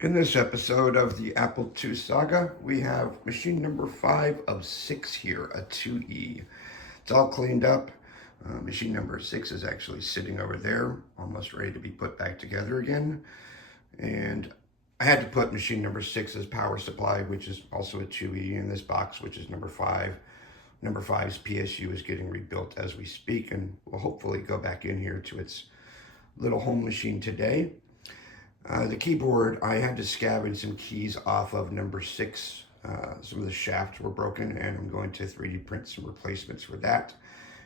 In this episode of the Apple II Saga, we have machine number 5 of 6 here, a 2E. It's all cleaned up. Machine number 6 is actually sitting over there, almost ready to be put back together again. And I had to put machine number 6's power supply, which is also a 2E, in this box, which is number 5. Number 5's PSU is getting rebuilt as we speak, and will hopefully go back in here to its little home machine today. The keyboard, I had to scavenge some keys off of number 6. Some of the shafts were broken, and I'm going to 3D print some replacements for that.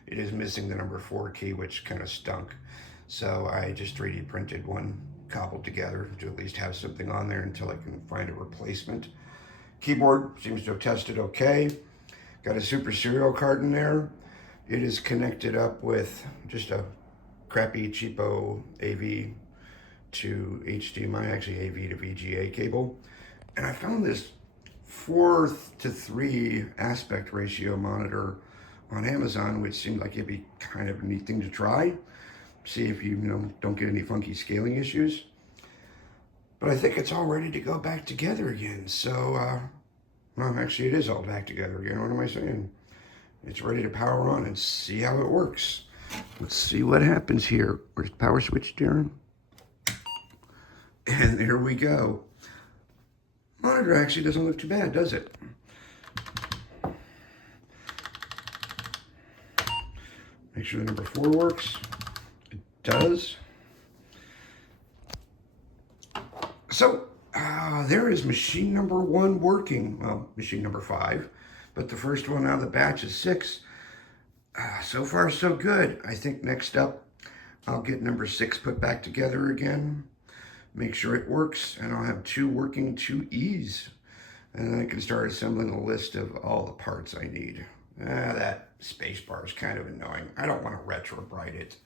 It is missing the number 4 key, which kind of stunk. So I just 3D printed one cobbled together to at least have something on there until I can find a replacement. Keyboard seems to have tested okay. Got a super serial card in there. It is connected up with just a crappy cheapo AV to HDMI, actually AV to VGA cable. And I found this 4:3 aspect ratio monitor on Amazon, which seemed like it'd be kind of a neat thing to try. See if you don't get any funky scaling issues. But I think it's all ready to go back together again. So, well, actually it is all back together again. What am I saying? It's ready to power on and see how it works. Let's see what happens here. Where's the power switch, Darren? And there we go. Monitor actually doesn't look too bad, does it? Make sure the number 4 works. It does. So, there is machine number 1 working. Well, machine number 5. But the first one out of the batch is 6. So far, so good. I think next up, I'll get number 6 put back together again. Make sure it works, and I'll have 2 working 2Es. And then I can start assembling a list of all the parts I need. That space bar is kind of annoying. I don't want to retro-bright it,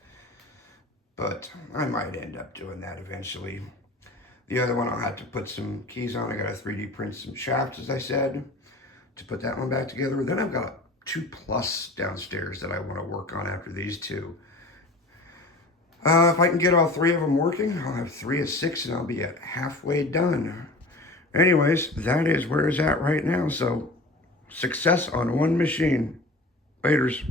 but I might end up doing that eventually. The other one I'll have to put some keys on. I got to 3D print some shafts, as I said, to put that one back together. Then I've got 2 Plus downstairs that I want to work on after these 2. If I can get all 3 of them working, I'll have 3 of 6 and I'll be at halfway done. Anyways, that is where it's at right now. So, success on one machine. Laters.